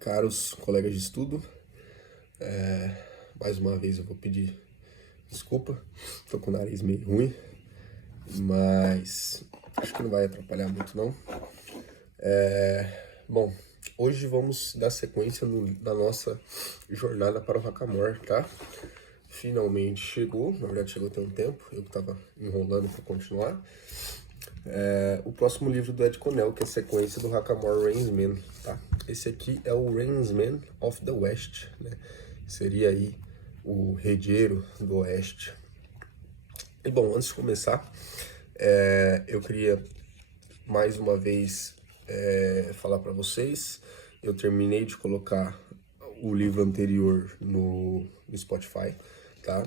Caros colegas de estudo, mais uma vez eu vou pedir desculpa, tô com o nariz meio ruim, mas acho que não vai atrapalhar muito não. Bom, hoje vamos dar sequência na nossa jornada para o Hackamore, tá? Finalmente chegou, na verdade chegou tem um tempo, eu que tava enrolando para continuar. O próximo livro do Ed Conell, que é a sequência do Hackamore Rainsman, tá? Esse aqui é o Rainsman of the West, né? Seria aí o regueiro do Oeste. E bom, antes de começar, eu queria mais uma vez falar para vocês, eu terminei de colocar o livro anterior no Spotify, tá?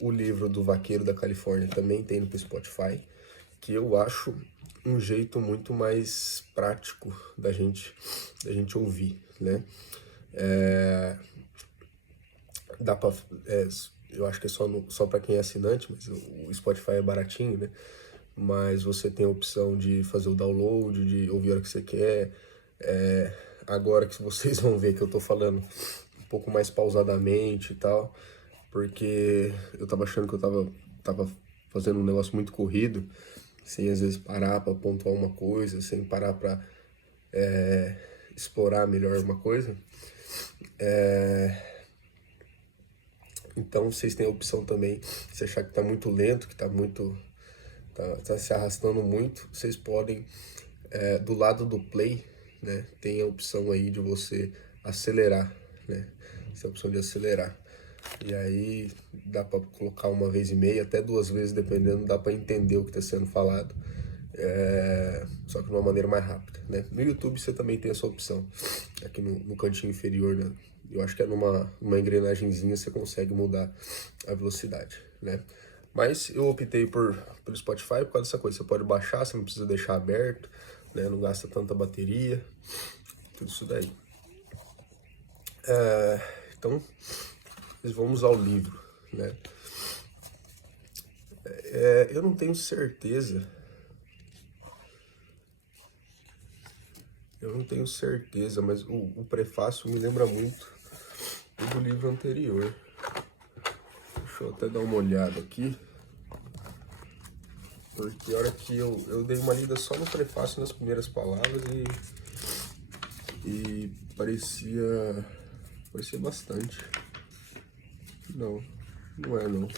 O livro do Vaqueiro da Califórnia também tem no Spotify, que eu acho um jeito muito mais prático da gente ouvir, né? Dá pra, eu acho que é só para quem é assinante, mas o Spotify é baratinho, né? Mas você tem a opção de fazer o download, de ouvir a hora que você quer. Agora que vocês vão ver que eu tô falando um pouco mais pausadamente e tal, porque eu tava achando que eu tava fazendo um negócio muito corrido, sem às vezes parar para pontuar uma coisa, sem parar para explorar melhor uma coisa. Então vocês têm a opção também, se achar que tá muito lento, que tá se arrastando muito, vocês podem, do lado do play, né, tem a opção aí de você acelerar, né? Essa é a opção de acelerar. E aí dá para colocar uma vez e meia, até duas vezes, dependendo, dá para entender o que está sendo falado. Só que de uma maneira mais rápida, né? No YouTube você também tem essa opção, aqui no cantinho inferior, né? Eu acho que é numa engrenagemzinha você consegue mudar a velocidade, né? Mas eu optei pelo Spotify por causa dessa coisa, você pode baixar, você não precisa deixar aberto, né? Não gasta tanta bateria, tudo isso daí. Então, vamos ao livro, né? Eu não tenho certeza. Mas o prefácio me lembra muito do livro anterior. Deixa eu até dar uma olhada aqui. Porque a hora que eu dei uma lida só no prefácio, nas primeiras palavras, e parecia bastante. Não é não.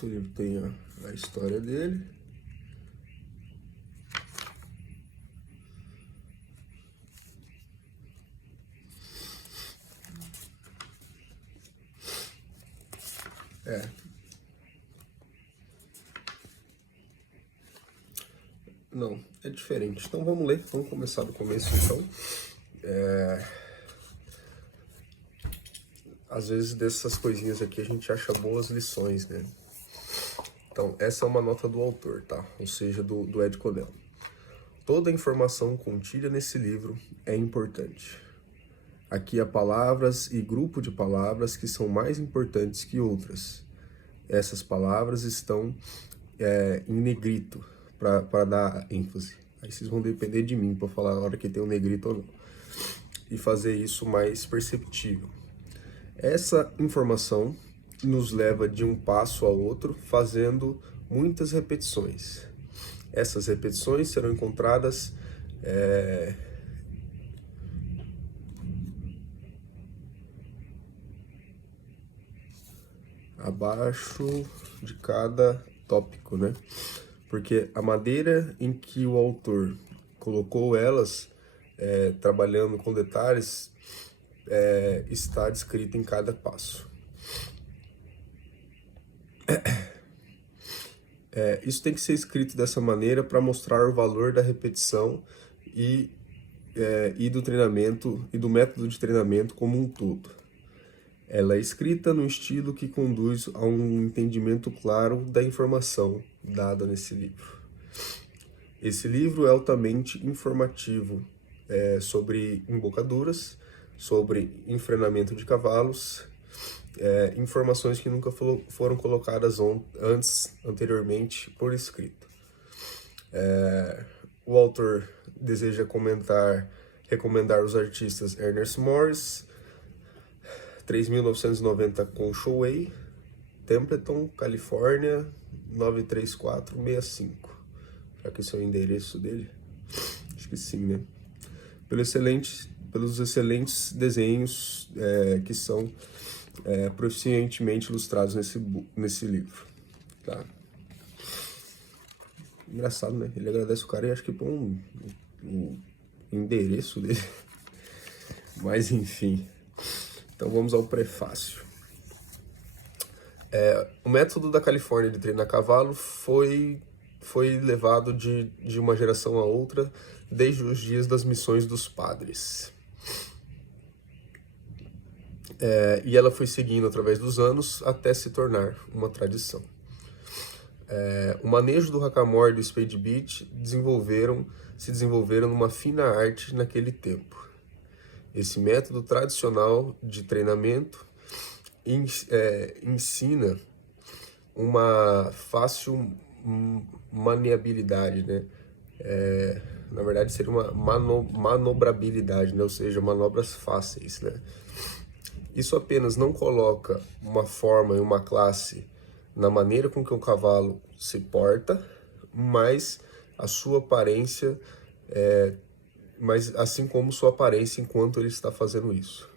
O livro tem a história dele. Não, é diferente. Então vamos ler, vamos começar do começo então. Às vezes dessas coisinhas aqui a gente acha boas lições, né? Então, essa é uma nota do autor, tá? Ou seja, do Ed Conell. Toda a informação contida nesse livro é importante. Aqui há palavras e grupo de palavras que são mais importantes que outras. Essas palavras estão em negrito, para dar ênfase. Aí vocês vão depender de mim para falar a hora que tem um negrito ou não. E fazer isso mais perceptível. Essa informação nos leva de um passo ao outro, fazendo muitas repetições. Essas repetições serão encontradas abaixo de cada tópico, né? Porque a maneira em que o autor colocou elas, trabalhando com detalhes, está descrita em cada passo. Isso tem que ser escrito dessa maneira para mostrar o valor da repetição e do treinamento e do método de treinamento como um todo. Ela é escrita no estilo que conduz a um entendimento claro da informação dada nesse livro. Esse livro é altamente informativo sobre embocaduras, sobre enfrenamento de cavalos, informações que nunca foram colocadas anteriormente por escrito. O autor deseja recomendar os artistas Ernest Morris, 3.990 Conchoway, Templeton, Califórnia, 93465. Será que esse é o endereço dele? Acho que sim, né? Pelos excelentes desenhos que são proficientemente ilustrados nesse livro, tá? Engraçado, né? Ele agradece o cara e acho que põe um endereço dele. Mas enfim. Então vamos ao prefácio. O método da Califórnia de treinar cavalo foi levado de uma geração a outra desde os dias das missões dos padres. E ela foi seguindo através dos anos até se tornar uma tradição. O manejo do hackamore e do spade beat se desenvolveram numa fina arte naquele tempo. Esse método tradicional de treinamento ensina uma fácil maniabilidade, né? Na verdade seria uma manobrabilidade, né? Ou seja, manobras fáceis, né? Isso apenas não coloca uma forma e uma classe na maneira com que o cavalo se porta, mas a sua aparência, mas assim como sua aparência enquanto ele está fazendo isso.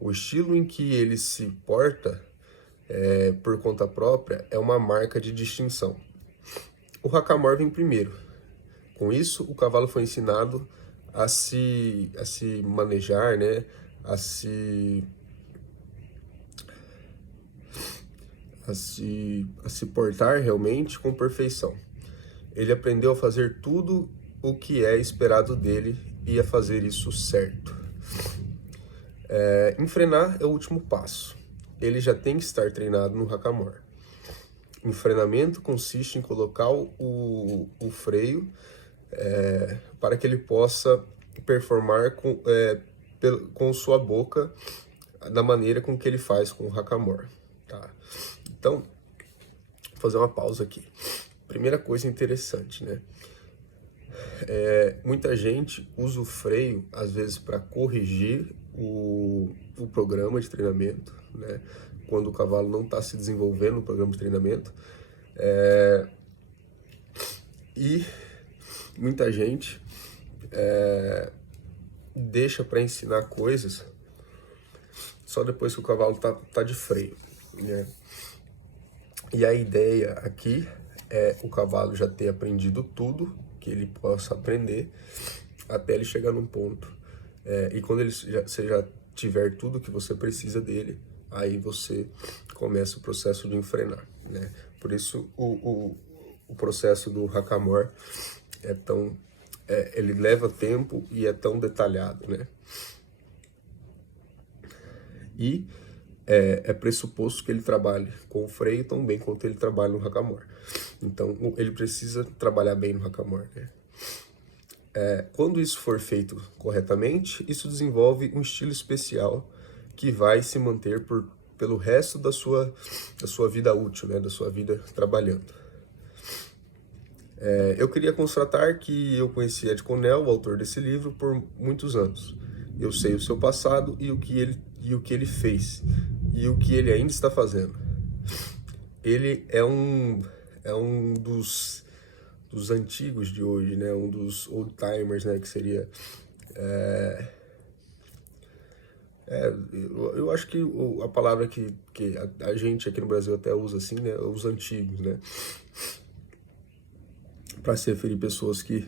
O estilo em que ele se porta por conta própria é uma marca de distinção. O hackamore vem primeiro. Com isso, o cavalo foi ensinado a se manejar, né? a se portar realmente com perfeição. Ele aprendeu a fazer tudo o que é esperado dele e a fazer isso certo. Enfrenar é o último passo. Ele já tem que estar treinado no hackamore. Enfrenamento consiste em colocar o freio para que ele possa performar com sua boca da maneira com que ele faz com o hackamore. Tá? Então, vou fazer uma pausa aqui. Primeira coisa interessante, né? Muita gente usa o freio, às vezes, para corrigir o programa de treinamento, né? Quando o cavalo não está se desenvolvendo no programa de treinamento. E muita gente deixa para ensinar coisas só depois que o cavalo tá de freio, né? E a ideia aqui é o cavalo já ter aprendido tudo que ele possa aprender até ele chegar num ponto. E quando você já tiver tudo que você precisa dele, aí você começa o processo de enfrenar, né? Por isso o processo do hackamore ele leva tempo e é tão detalhado, né? E é pressuposto que ele trabalhe com o freio tão bem quanto ele trabalha no hackamore. Então, ele precisa trabalhar bem no hackamore, né? Quando isso for feito corretamente, isso desenvolve um estilo especial que vai se manter pelo resto da sua vida útil, né? Da sua vida trabalhando. Eu queria constatar que eu conheci Ed Cornell, o autor desse livro, por muitos anos. Eu sei o seu passado e o que ele fez e o que ele ainda está fazendo. Ele é um dos antigos de hoje, né? Um dos old timers, né? Que seria eu acho que a palavra que a gente aqui no Brasil até usa assim, né? Os antigos, né? Para se referir pessoas que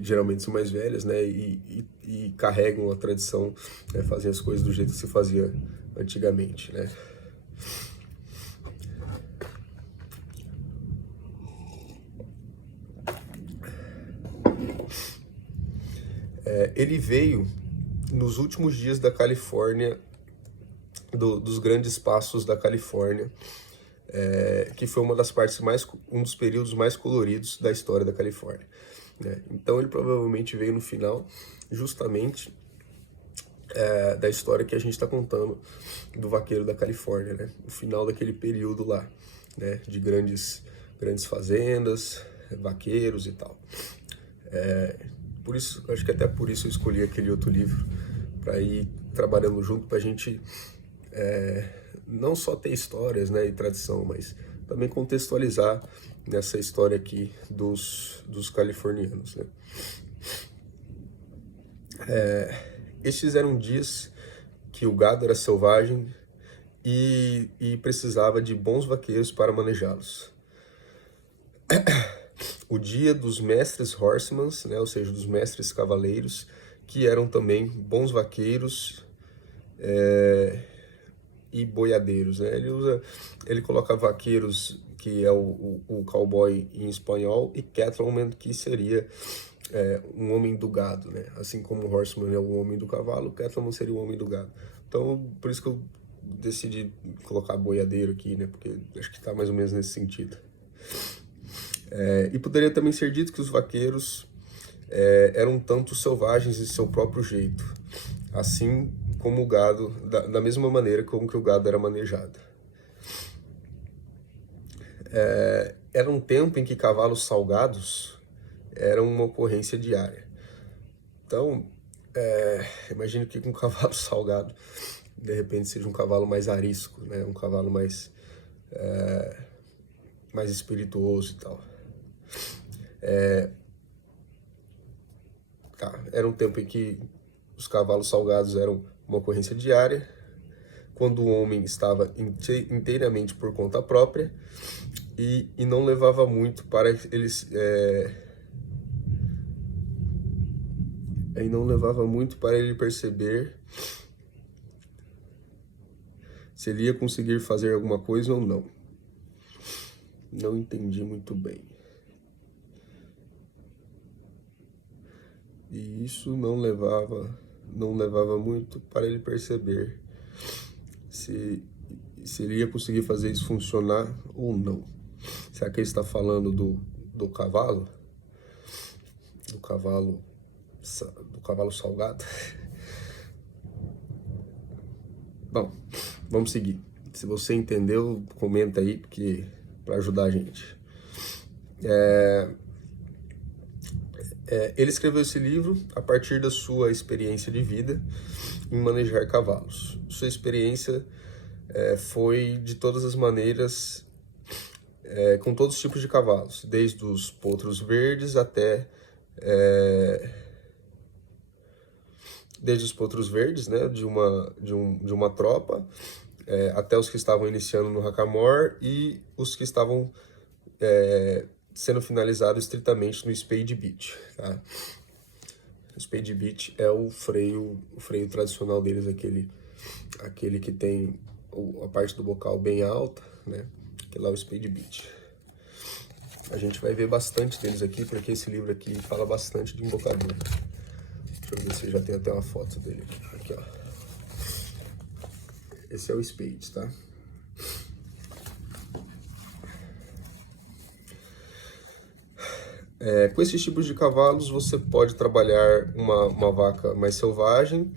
geralmente são mais velhas, né, e carregam a tradição, né, fazem as coisas do jeito que se fazia antigamente, né. Ele veio nos últimos dias da Califórnia, dos grandes passos da Califórnia, que foi um dos períodos mais coloridos da história da Califórnia, né? Então ele provavelmente veio no final, justamente da história que a gente está contando do vaqueiro da Califórnia, né? O final daquele período lá, né? De grandes fazendas, vaqueiros e tal. Por isso, acho que até por isso eu escolhi aquele outro livro, para ir trabalhando junto, para a gente não só ter histórias, né, e tradição, mas também contextualizar nessa história aqui dos californianos, né? Estes eram dias que o gado era selvagem e precisava de bons vaqueiros para manejá-los. O dia dos mestres horsemans, né, ou seja, dos mestres cavaleiros, que eram também bons vaqueiros e boiadeiros, né? Ele coloca vaqueiros, que é o cowboy em espanhol, e cattleman, que seria um homem do gado, né? Assim como o horseman é o homem do cavalo, o cattleman seria o homem do gado. Então, por isso que eu decidi colocar boiadeiro aqui, né? Porque acho que está mais ou menos nesse sentido. E poderia também ser dito que os vaqueiros eram tanto selvagens de seu próprio jeito, assim como o gado, da mesma maneira como que o gado era manejado. Era um tempo em que cavalos salgados eram uma ocorrência diária. Então, imagino que com um cavalo salgado, de repente seja um cavalo mais arisco, né? Um cavalo mais espirituoso e tal. Era um tempo em que os cavalos salgados eram uma ocorrência diária, quando o homem estava inteiramente por conta própria e não levava muito para eles não levava muito para ele perceber se ele ia conseguir fazer alguma coisa ou não. Não entendi muito bem. E isso não levava muito para ele perceber se ele ia conseguir fazer isso funcionar ou não. Será que ele está falando do cavalo? Do cavalo salgado? Bom, vamos seguir. Se você entendeu, comenta aí, porque para ajudar a gente. Ele escreveu esse livro a partir da sua experiência de vida em manejar cavalos. Sua experiência foi de todas as maneiras, com todos os tipos de cavalos, desde os potros verdes até né, de uma tropa, até os que estavam iniciando no hackamore e os que estavam sendo finalizados estritamente no spade beat, tá? O spade beat é o freio tradicional deles, aquele que tem a parte do bocal bem alta, né? Que lá é o spade beat. A gente vai ver bastante deles aqui, porque esse livro aqui fala bastante de embocadura. Deixa eu ver se já tem até uma foto dele aqui, ó. Esse é o spade, tá? Com esses tipos de cavalos, você pode trabalhar uma vaca mais selvagem,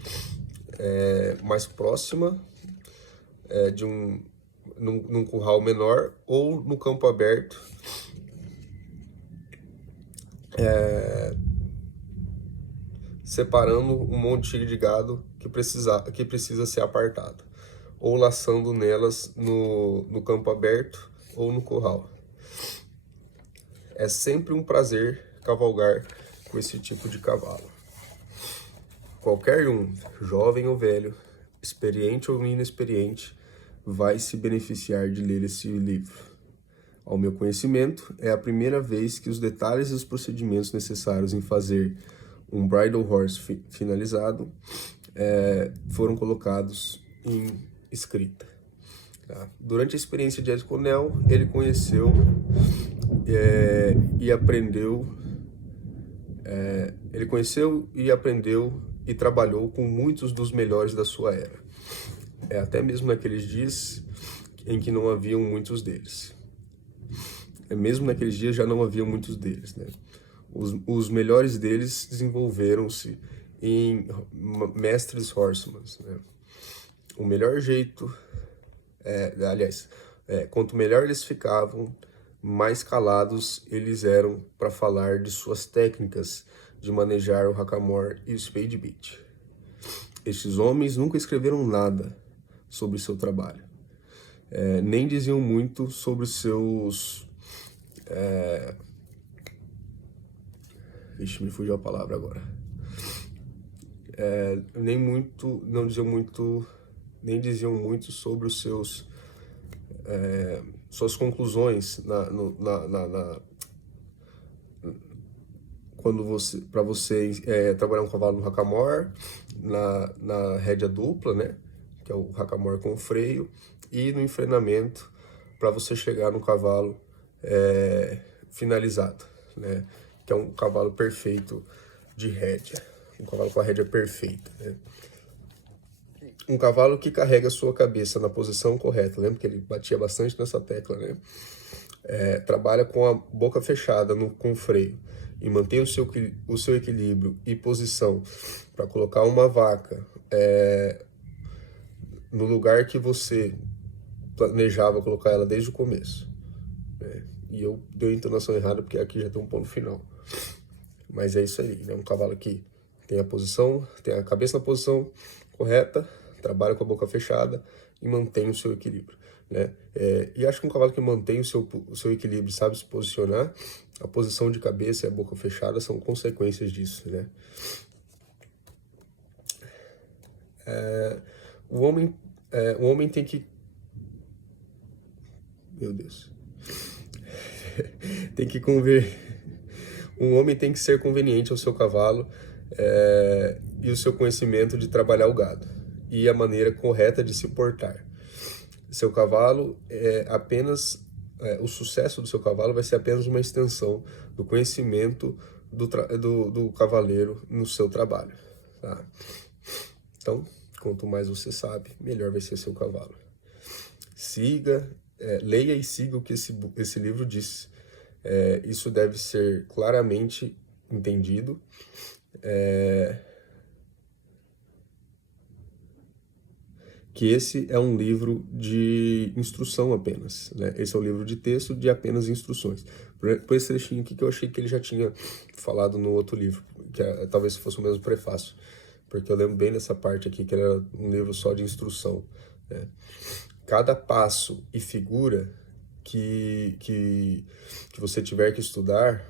mais próxima, num curral menor, ou no campo aberto, separando um monte de gado que precisa ser apartado, ou laçando nelas no campo aberto ou no curral. É sempre um prazer cavalgar com esse tipo de cavalo. Qualquer um, jovem ou velho, experiente ou inexperiente, vai se beneficiar de ler esse livro. Ao meu conhecimento, é a primeira vez que os detalhes e os procedimentos necessários em fazer um bridle horse finalizado foram colocados em escrita. Tá? Durante a experiência de Ed Connell, ele conheceu e aprendeu, e trabalhou com muitos dos melhores da sua era. Até mesmo naqueles dias em que não haviam muitos deles. Mesmo naqueles dias já não havia muitos deles, né? Os melhores deles desenvolveram-se em mestres horsemans, né? O melhor jeito, quanto melhor eles ficavam, mais calados eles eram para falar de suas técnicas de manejar o hackamore e o spade beat. Estes homens nunca escreveram nada sobre seu trabalho, nem diziam muito sobre os seus... Ixi, me fugiu a palavra agora. Nem diziam muito sobre os seus... suas conclusões para você trabalhar um cavalo no hackamore, na rédea dupla, né, que é o hackamore com freio, e no enfrenamento para você chegar no cavalo finalizado, né, que é um cavalo perfeito de rédea, um cavalo com a rédea perfeita, né. Um cavalo que carrega a sua cabeça na posição correta, lembra que ele batia bastante nessa tecla, né? Trabalha com a boca fechada com o freio e mantém o seu equilíbrio e posição para colocar uma vaca no lugar que você planejava colocar ela desde o começo, né? E eu dei a entonação errada porque aqui já tem um ponto final. Mas é isso aí, né? Um cavalo que tem a cabeça na posição correta, trabalha com a boca fechada e mantém o seu equilíbrio, né? E acho que um cavalo que mantém o seu equilíbrio, sabe se posicionar, a posição de cabeça e a boca fechada são consequências disso, né? O homem tem que... Meu Deus. Um homem tem que ser conveniente ao seu cavalo e o seu conhecimento de trabalhar o gado e a maneira correta de se portar. Seu cavalo o sucesso do seu cavalo vai ser apenas uma extensão do conhecimento do cavaleiro no seu trabalho, tá? Então, quanto mais você sabe, melhor vai ser seu cavalo. Leia e siga o que esse livro diz. Isso deve ser claramente entendido. Que esse é um livro de instrução apenas, né? Esse é um livro de texto de apenas instruções. Por esse trechinho aqui que eu achei que ele já tinha falado no outro livro, que talvez fosse o mesmo prefácio, porque eu lembro bem dessa parte aqui, que era um livro só de instrução, né? Cada passo e figura que você tiver que estudar,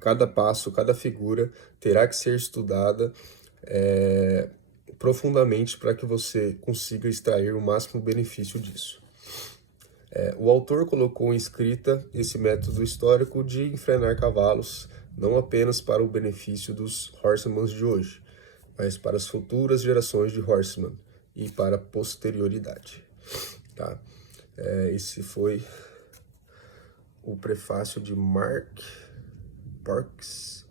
cada passo, cada figura terá que ser estudada profundamente para que você consiga extrair o máximo benefício disso. O autor colocou em escrita esse método histórico de enfrenar cavalos, não apenas para o benefício dos horsemans de hoje, mas para as futuras gerações de horsemen e para a posterioridade, tá? Esse foi o prefácio de Mark Parks,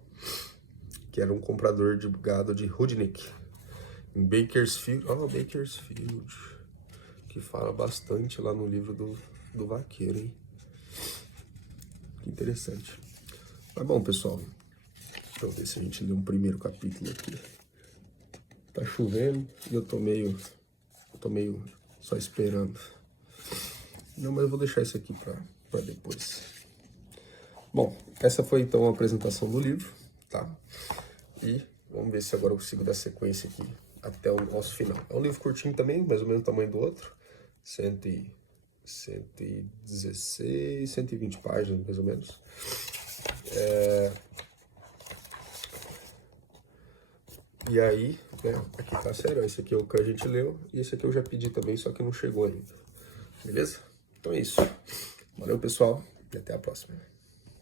que era um comprador de gado de Rudnick, em Bakersfield. Bakersfield, que fala bastante lá no livro do vaqueiro, hein? Que interessante. Mas bom, pessoal, então ver se a gente lê um primeiro capítulo aqui. Tá chovendo e eu tô meio só esperando. Não, mas eu vou deixar isso aqui pra depois. Bom, essa foi então a apresentação do livro, tá? E vamos ver se agora eu consigo dar sequência aqui até o nosso final. É um livro curtinho também, mais ou menos o tamanho do outro. 116, 120 páginas, mais ou menos. E aí, né, aqui tá sério, esse aqui é o que a gente leu, e esse aqui eu já pedi também, só que não chegou ainda. Beleza? Então é isso. Valeu, pessoal, e até a próxima.